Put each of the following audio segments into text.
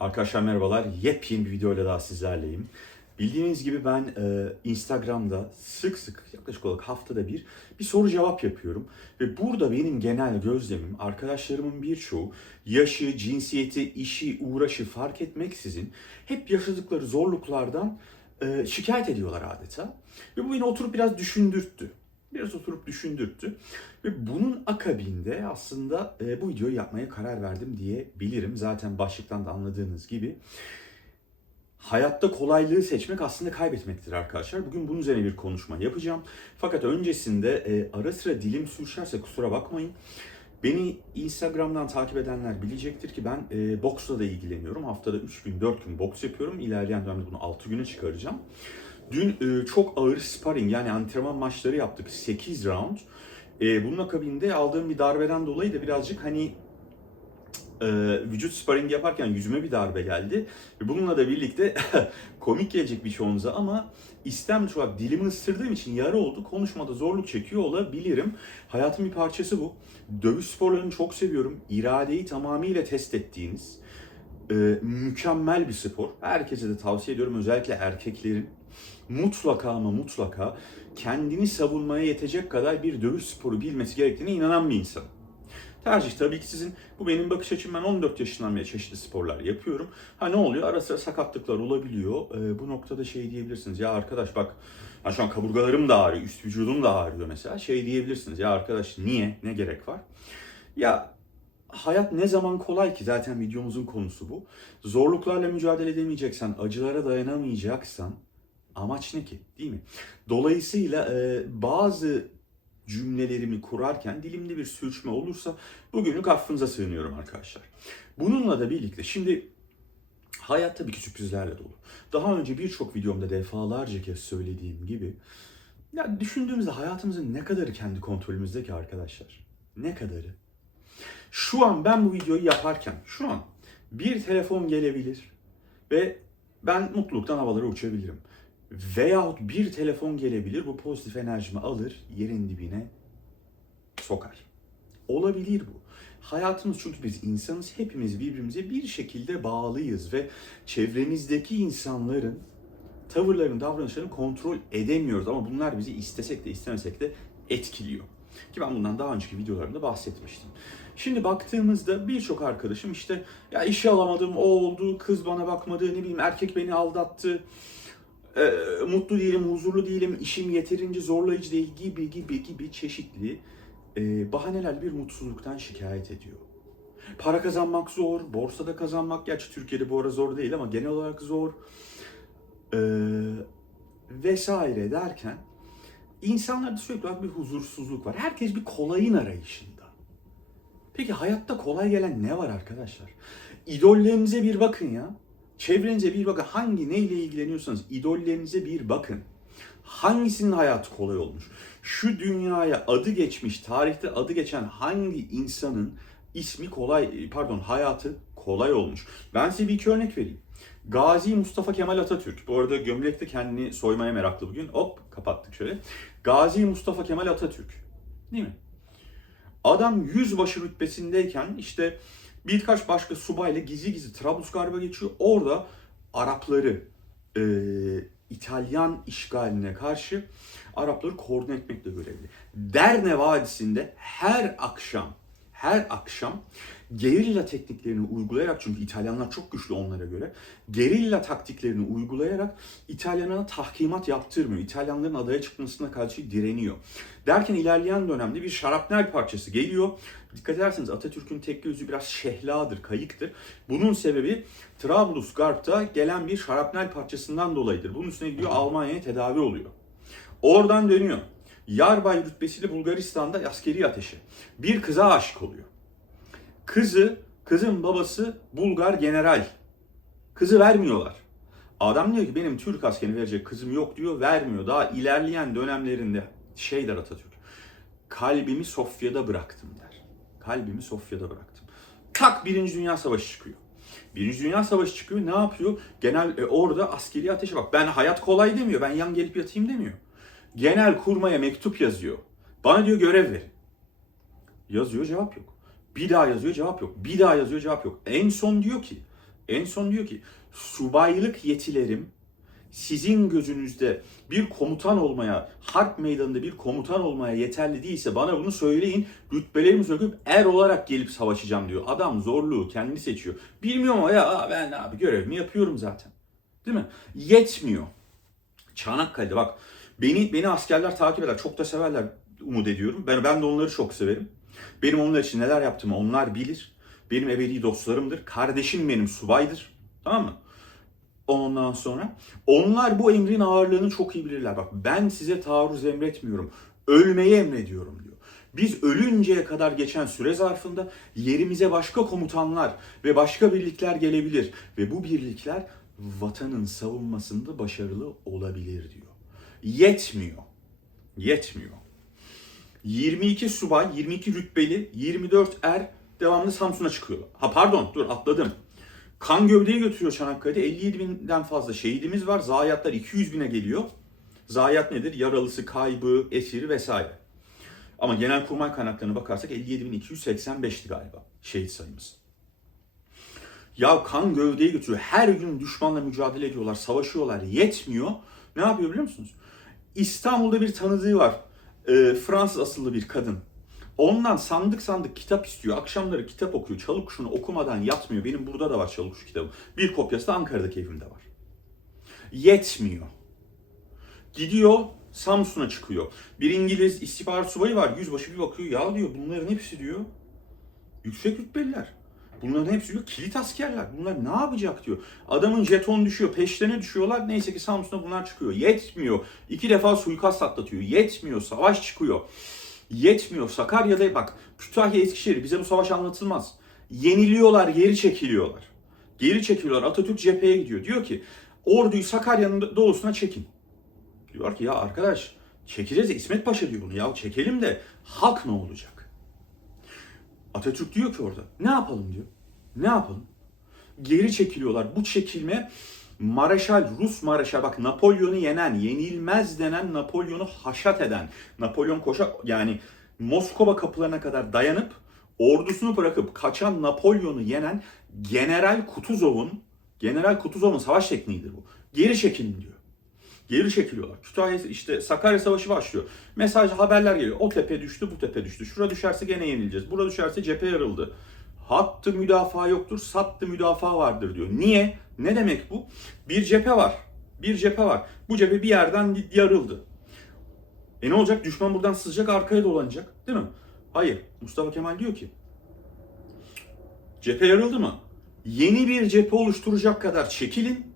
Arkadaşlar merhabalar. Yepyeni bir videoyla daha sizlerleyim. Bildiğiniz gibi ben e, Instagram'da sık sık yaklaşık olarak haftada bir bir soru cevap yapıyorum. Ve burada benim genel gözlemim arkadaşlarımın birçoğu yaşı, cinsiyeti, işi, uğraşı fark etmeksizin hep yaşadıkları zorluklardan e, şikayet ediyorlar adeta. Ve bu beni oturup biraz düşündürttü. Biraz oturup düşündürttü. Ve bunun akabinde aslında e, bu videoyu yapmaya karar verdim diyebilirim. Zaten başlıktan da anladığınız gibi. Hayatta kolaylığı seçmek aslında kaybetmektir arkadaşlar. Bugün bunun üzerine bir konuşma yapacağım. Fakat öncesinde e, ara sıra dilim sürçerse kusura bakmayın. Beni Instagram'dan takip edenler bilecektir ki ben e, boksla da ilgileniyorum. Haftada 3 gün 4 gün boks yapıyorum. İlerleyen dönemde bunu 6 güne çıkaracağım. Dün e, çok ağır sparring yani antrenman maçları yaptık. 8 round. E, bunun akabinde aldığım bir darbeden dolayı da birazcık hani e, vücut sparring yaparken yüzüme bir darbe geldi. Bununla da birlikte komik gelecek birçoğunuza ama istemli olarak dilimi ısırdığım için yara oldu. Konuşmada zorluk çekiyor olabilirim. Hayatın bir parçası bu. Dövüş sporlarını çok seviyorum. İradeyi tamamıyla test ettiğiniz e, mükemmel bir spor. Herkese de tavsiye ediyorum. Özellikle erkeklerin mutlaka ama mutlaka kendini savunmaya yetecek kadar bir dövüş sporu bilmesi gerektiğine inanan bir insan. Tercih tabii ki sizin. Bu benim bakış açım. Ben 14 yaşından beri çeşitli sporlar yapıyorum. Ha ne oluyor? Ara sıra sakatlıklar olabiliyor. Ee, bu noktada şey diyebilirsiniz. Ya arkadaş bak ha şu an kaburgalarım da ağrıyor, üst vücudum da ağrıyor mesela. Şey diyebilirsiniz. Ya arkadaş niye? Ne gerek var? Ya hayat ne zaman kolay ki? Zaten videomuzun konusu bu. Zorluklarla mücadele edemeyeceksen, acılara dayanamayacaksan amaç ne ki? Değil mi? Dolayısıyla e, bazı cümlelerimi kurarken dilimde bir sürçme olursa bugünlük affınıza sığınıyorum arkadaşlar. Bununla da birlikte şimdi hayat tabii ki sürprizlerle dolu. Daha önce birçok videomda defalarca kez söylediğim gibi ya düşündüğümüzde hayatımızın ne kadarı kendi kontrolümüzde ki arkadaşlar? Ne kadarı? Şu an ben bu videoyu yaparken şu an bir telefon gelebilir ve ben mutluluktan havalara uçabilirim. Veyahut bir telefon gelebilir, bu pozitif enerjimi alır, yerin dibine sokar. Olabilir bu. Hayatımız çünkü biz insanız, hepimiz birbirimize bir şekilde bağlıyız ve çevremizdeki insanların tavırlarını, davranışlarını kontrol edemiyoruz ama bunlar bizi istesek de istemesek de etkiliyor. Ki ben bundan daha önceki videolarımda bahsetmiştim. Şimdi baktığımızda birçok arkadaşım işte ya işe alamadım, o oldu, kız bana bakmadı, ne bileyim erkek beni aldattı, e, mutlu değilim, huzurlu değilim, işim yeterince zorlayıcı değil gibi gibi gibi çeşitli e, bahanelerle bir mutsuzluktan şikayet ediyor. Para kazanmak zor, borsada kazanmak, gerçi Türkiye'de bu ara zor değil ama genel olarak zor. E, vesaire derken insanlarda sürekli olarak bir huzursuzluk var. Herkes bir kolayın arayışında. Peki hayatta kolay gelen ne var arkadaşlar? İdollerinize bir bakın ya. Çevrenize bir bakın. Hangi neyle ilgileniyorsanız idollerinize bir bakın. Hangisinin hayatı kolay olmuş? Şu dünyaya adı geçmiş, tarihte adı geçen hangi insanın ismi kolay, pardon hayatı kolay olmuş? Ben size bir iki örnek vereyim. Gazi Mustafa Kemal Atatürk. Bu arada gömlekte kendini soymaya meraklı bugün. Hop kapattık şöyle. Gazi Mustafa Kemal Atatürk. Değil mi? Adam yüzbaşı rütbesindeyken işte birkaç başka subayla gizli gizli Trablusgarp'a geçiyor. Orada Arapları e, İtalyan işgaline karşı Arapları koordine etmekle görevli. Derne Vadisi'nde her akşam her akşam gerilla tekniklerini uygulayarak çünkü İtalyanlar çok güçlü onlara göre gerilla taktiklerini uygulayarak İtalyanlara tahkimat yaptırmıyor. İtalyanların adaya çıkmasına karşı direniyor. Derken ilerleyen dönemde bir şarapnel parçası geliyor. Dikkat ederseniz Atatürk'ün tek gözü biraz şehladır, kayıktır. Bunun sebebi Trablusgarp'ta gelen bir şarapnel parçasından dolayıdır. Bunun üstüne gidiyor Almanya'ya tedavi oluyor. Oradan dönüyor. Yarbay rütbesiyle Bulgaristan'da askeri ateşi. Bir kıza aşık oluyor. Kızı, kızın babası Bulgar general. Kızı vermiyorlar. Adam diyor ki benim Türk askerini verecek kızım yok diyor, vermiyor. Daha ilerleyen dönemlerinde şey der Atatürk. Kalbimi Sofya'da bıraktım der. Kalbimi Sofya'da bıraktım. Tak Birinci Dünya Savaşı çıkıyor. Birinci Dünya Savaşı çıkıyor. Ne yapıyor? Genel e, orada askeri ateşe bak. Ben hayat kolay demiyor. Ben yan gelip yatayım demiyor. Genel kurmaya mektup yazıyor. Bana diyor görev verin. Yazıyor cevap yok. Bir daha yazıyor cevap yok. Bir daha yazıyor cevap yok. En son diyor ki En son diyor ki subaylık yetilerim sizin gözünüzde bir komutan olmaya, harp meydanında bir komutan olmaya yeterli değilse bana bunu söyleyin. Rütbelerimi söküp er olarak gelip savaşacağım diyor. Adam zorluğu kendi seçiyor. Bilmiyorum ama ya ben abi görevimi yapıyorum zaten. Değil mi? Yetmiyor. Çanakkale'de bak beni beni askerler takip eder. Çok da severler umut ediyorum. Ben ben de onları çok severim. Benim onlar için neler yaptığımı onlar bilir. Benim ebedi dostlarımdır. Kardeşim benim subaydır. Tamam mı? Ondan sonra onlar bu emrin ağırlığını çok iyi bilirler. Bak ben size taarruz emretmiyorum. Ölmeyi emrediyorum diyor. Biz ölünceye kadar geçen süre zarfında yerimize başka komutanlar ve başka birlikler gelebilir ve bu birlikler vatanın savunmasında başarılı olabilir diyor. Yetmiyor. Yetmiyor. 22 subay, 22 rütbeli, 24 er devamlı Samsun'a çıkıyor. Ha pardon dur atladım. Kan gövdeyi götürüyor Çanakkale'de. 57 binden fazla şehidimiz var. Zayiatlar 200 bine geliyor. Zayiat nedir? Yaralısı, kaybı, esiri vesaire. Ama genelkurmay kaynaklarına bakarsak 57.285'ti galiba şehit sayımız. Ya kan gövdeyi götürüyor. Her gün düşmanla mücadele ediyorlar, savaşıyorlar. Yetmiyor. Ne yapıyor biliyor musunuz? İstanbul'da bir tanıdığı var. Ee, Fransız asıllı bir kadın. Ondan sandık sandık kitap istiyor. Akşamları kitap okuyor. Çalık kuşunu okumadan yatmıyor. Benim burada da var çalık kuşu kitabı. Bir kopyası da Ankara'daki evimde var. Yetmiyor. Gidiyor Samsun'a çıkıyor. Bir İngiliz istihbarat subayı var. Yüzbaşı bir bakıyor. Ya diyor bunların hepsi diyor. Yüksek rütbeliler. Bunların hepsi diyor kilit askerler. Bunlar ne yapacak diyor. Adamın jeton düşüyor. Peşlerine düşüyorlar. Neyse ki Samsun'a bunlar çıkıyor. Yetmiyor. İki defa suikast atlatıyor. Yetmiyor. Savaş çıkıyor. Yetmiyor. Sakarya'da bak Kütahya Eskişehir bize bu savaş anlatılmaz. Yeniliyorlar, geri çekiliyorlar. Geri çekiliyorlar. Atatürk cepheye gidiyor. Diyor ki orduyu Sakarya'nın doğusuna çekin. Diyor ki ya arkadaş çekeceğiz İsmet Paşa diyor bunu. Ya çekelim de halk ne olacak? Atatürk diyor ki orada ne yapalım diyor. Ne yapalım? Geri çekiliyorlar. Bu çekilme Mareşal, Rus Mareşal bak Napolyon'u yenen, yenilmez denen Napolyon'u haşat eden, Napolyon koşa yani Moskova kapılarına kadar dayanıp ordusunu bırakıp kaçan Napolyon'u yenen General Kutuzov'un General Kutuzov'un savaş tekniğidir bu. Geri çekilin diyor. Geri çekiliyorlar. Kütahya işte Sakarya Savaşı başlıyor. Mesaj haberler geliyor. O tepe düştü, bu tepe düştü. Şura düşerse gene yenileceğiz. Burada düşerse cephe yarıldı. Hattı müdafaa yoktur, sattı müdafaa vardır diyor. Niye? Ne demek bu? Bir cephe var. Bir cephe var. Bu cephe bir yerden yarıldı. E ne olacak? Düşman buradan sızacak, arkaya dolanacak. Değil mi? Hayır. Mustafa Kemal diyor ki cephe yarıldı mı? Yeni bir cephe oluşturacak kadar çekilin.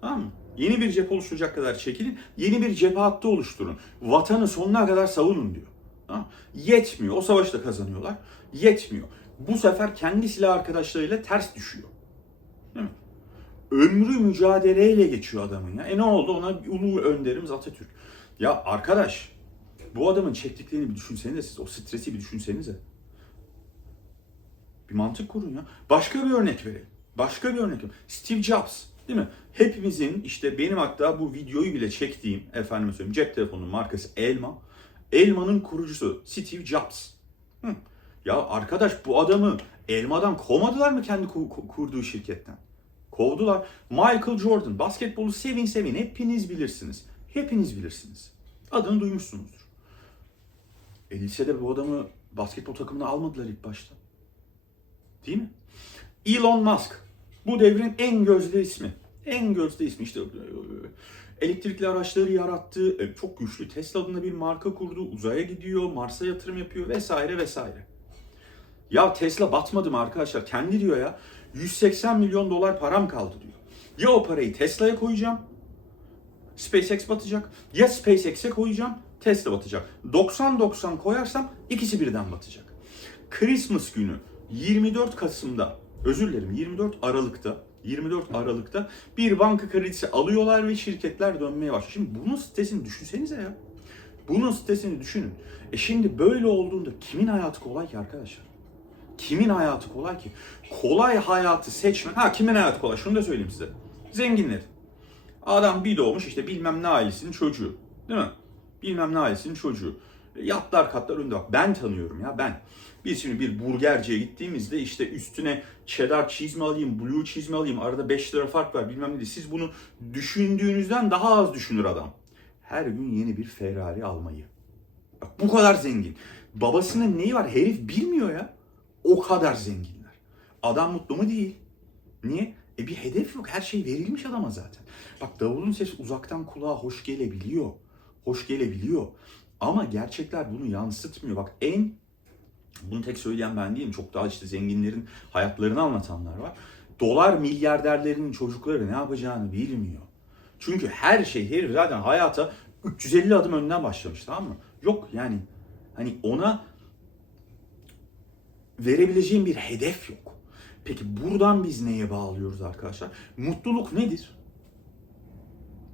Tamam mı? Yeni bir cephe oluşturacak kadar çekilin. Yeni bir cephe hattı oluşturun. Vatanı sonuna kadar savunun diyor. Mı? Yetmiyor. O savaşı da kazanıyorlar. Yetmiyor. Bu sefer kendi silah arkadaşlarıyla ters düşüyor. Değil mi? Ömrü mücadeleyle geçiyor adamın ya. E ne oldu ona? Ulu önderimiz Atatürk. Ya arkadaş bu adamın çektiklerini bir düşünsenize siz. O stresi bir düşünsenize. Bir mantık kurun ya. Başka bir örnek verelim. Başka bir örnek. Steve Jobs. Değil mi? Hepimizin işte benim hatta bu videoyu bile çektiğim efendime söyleyeyim cep telefonunun markası Elma. Elma'nın kurucusu Steve Jobs. Hı. Ya arkadaş bu adamı Elma'dan kovmadılar mı kendi ku- ku- kurduğu şirketten? Kovdular. Michael Jordan basketbolu sevin sevin hepiniz bilirsiniz. Hepiniz bilirsiniz. Adını duymuşsunuzdur. E lisede bu adamı basketbol takımına almadılar ilk başta. Değil mi? Elon Musk. Bu devrin en gözde ismi. En gözde ismi işte e, elektrikli araçları yarattı. e, Çok güçlü Tesla adında bir marka kurdu. Uzaya gidiyor, Mars'a yatırım yapıyor vesaire vesaire. Ya Tesla batmadı mı arkadaşlar? Kendi diyor ya 180 milyon dolar param kaldı diyor. Ya o parayı Tesla'ya koyacağım. SpaceX batacak. Ya SpaceX'e koyacağım. Tesla batacak. 90-90 koyarsam ikisi birden batacak. Christmas günü 24 Kasım'da özür dilerim 24 Aralık'ta 24 Aralık'ta bir banka kredisi alıyorlar ve şirketler dönmeye başlıyor. Şimdi bunun sitesini düşünsenize ya. Bunun sitesini düşünün. E şimdi böyle olduğunda kimin hayatı kolay ki arkadaşlar? Kimin hayatı kolay ki? Kolay hayatı seçmen... Ha kimin hayatı kolay? Şunu da söyleyeyim size. Zenginler. Adam bir doğmuş işte bilmem ne ailesinin çocuğu. Değil mi? Bilmem ne ailesinin çocuğu. Yatlar katlar önünde bak. Ben tanıyorum ya ben. Biz şimdi bir burgerciye gittiğimizde işte üstüne cheddar cheese mi alayım, blue cheese mi alayım, arada 5 lira fark var bilmem ne diye. Siz bunu düşündüğünüzden daha az düşünür adam. Her gün yeni bir Ferrari almayı. Bak bu kadar zengin. Babasının neyi var herif bilmiyor ya. O kadar zenginler. Adam mutlu mu değil. Niye? E bir hedef yok. Her şey verilmiş adama zaten. Bak davulun sesi uzaktan kulağa hoş gelebiliyor. Hoş gelebiliyor. Ama gerçekler bunu yansıtmıyor. Bak en bunu tek söyleyen ben değilim. Çok daha işte zenginlerin hayatlarını anlatanlar var. Dolar milyarderlerinin çocukları ne yapacağını bilmiyor. Çünkü her şey herif zaten hayata 350 adım önden başlamış tamam mı? Yok yani hani ona verebileceğim bir hedef yok. Peki buradan biz neye bağlıyoruz arkadaşlar? Mutluluk nedir?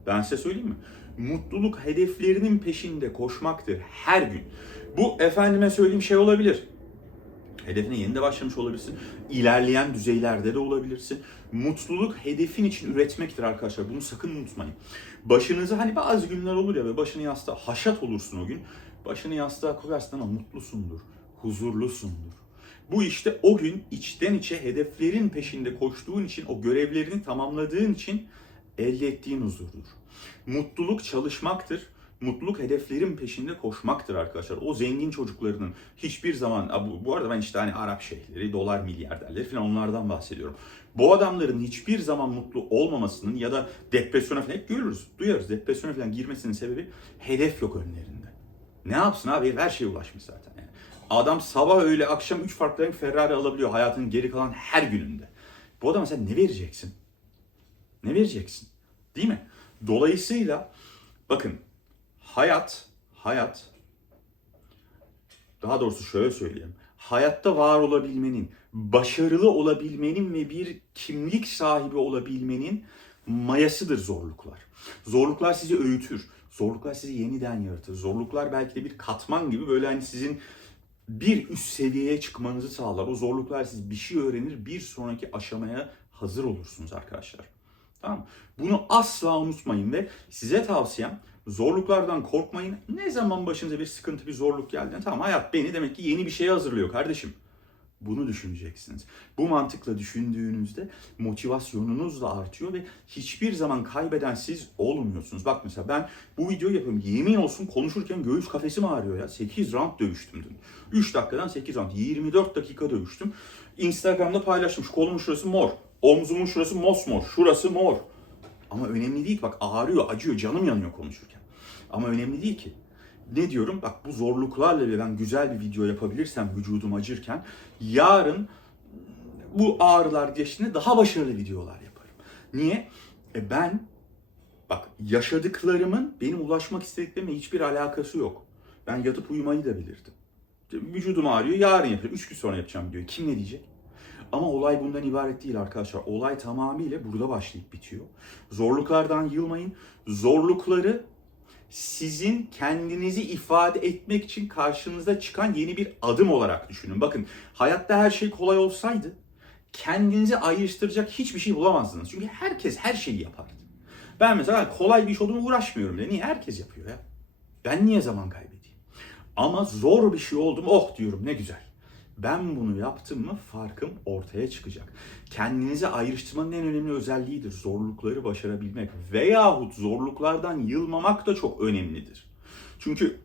Ben size söyleyeyim mi? Mutluluk hedeflerinin peşinde koşmaktır her gün. Bu efendime söyleyeyim şey olabilir. Hedefine yeni de başlamış olabilirsin. İlerleyen düzeylerde de olabilirsin. Mutluluk hedefin için üretmektir arkadaşlar. Bunu sakın unutmayın. Başınızı hani bazı günler olur ya ve başını yastığa haşat olursun o gün. Başını yastığa koyarsın ama mutlusundur, huzurlusundur. Bu işte o gün içten içe hedeflerin peşinde koştuğun için, o görevlerini tamamladığın için elde ettiğin huzurdur. Mutluluk çalışmaktır. Mutluluk hedeflerin peşinde koşmaktır arkadaşlar. O zengin çocuklarının hiçbir zaman, bu arada ben işte hani Arap şeyhleri, dolar milyarderleri falan onlardan bahsediyorum. Bu adamların hiçbir zaman mutlu olmamasının ya da depresyona falan hep görürüz, duyarız. Depresyona falan girmesinin sebebi hedef yok önlerinde. Ne yapsın abi? Her şeye ulaşmış zaten. Yani. Adam sabah öğle akşam 3 farklı renk Ferrari alabiliyor hayatının geri kalan her gününde. Bu adama sen ne vereceksin? Ne vereceksin? Değil mi? Dolayısıyla bakın hayat, hayat daha doğrusu şöyle söyleyeyim. Hayatta var olabilmenin, başarılı olabilmenin ve bir kimlik sahibi olabilmenin mayasıdır zorluklar. Zorluklar sizi öğütür. Zorluklar sizi yeniden yaratır. Zorluklar belki de bir katman gibi böyle hani sizin bir üst seviyeye çıkmanızı sağlar. O zorluklar siz bir şey öğrenir, bir sonraki aşamaya hazır olursunuz arkadaşlar. Tamam? Bunu asla unutmayın ve size tavsiyem zorluklardan korkmayın. Ne zaman başınıza bir sıkıntı, bir zorluk geldi. Tamam hayat beni demek ki yeni bir şeye hazırlıyor kardeşim. Bunu düşüneceksiniz. Bu mantıkla düşündüğünüzde motivasyonunuz da artıyor ve hiçbir zaman kaybeden siz olmuyorsunuz. Bak mesela ben bu videoyu yapıyorum. Yemin olsun konuşurken göğüs kafesim ağrıyor ya. 8 round dövüştüm dün. 3 dakikadan 8 round. 24 dakika dövüştüm. Instagram'da paylaştım. Şu kolumun şurası mor. Omzumun şurası mosmor. Şurası mor. Ama önemli değil. Bak ağrıyor, acıyor, canım yanıyor konuşurken. Ama önemli değil ki. Ne diyorum? Bak bu zorluklarla bile ben güzel bir video yapabilirsem vücudum acırken yarın bu ağrılar geçtiğinde daha başarılı videolar yaparım. Niye? E ben bak yaşadıklarımın benim ulaşmak istediklerimle hiçbir alakası yok. Ben yatıp uyumayı da bilirdim. Vücudum ağrıyor yarın yapacağım. Üç gün sonra yapacağım videoyu. Kim ne diyecek? Ama olay bundan ibaret değil arkadaşlar. Olay tamamıyla burada başlayıp bitiyor. Zorluklardan yılmayın. Zorlukları sizin kendinizi ifade etmek için karşınıza çıkan yeni bir adım olarak düşünün. Bakın hayatta her şey kolay olsaydı kendinizi ayrıştıracak hiçbir şey bulamazdınız. Çünkü herkes her şeyi yapardı. Ben mesela kolay bir iş olduğunu uğraşmıyorum bile. Niye? Herkes yapıyor ya. Ben niye zaman kaybedeyim? Ama zor bir şey oldu mu oh diyorum ne güzel. Ben bunu yaptım mı farkım ortaya çıkacak. Kendinizi ayrıştırmanın en önemli özelliğidir. Zorlukları başarabilmek veyahut zorluklardan yılmamak da çok önemlidir. Çünkü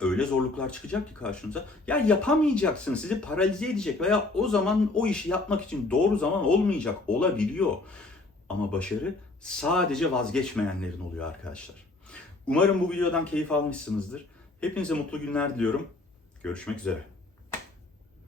öyle zorluklar çıkacak ki karşınıza ya yapamayacaksın sizi paralize edecek veya o zaman o işi yapmak için doğru zaman olmayacak olabiliyor. Ama başarı sadece vazgeçmeyenlerin oluyor arkadaşlar. Umarım bu videodan keyif almışsınızdır. Hepinize mutlu günler diliyorum. Görüşmek üzere.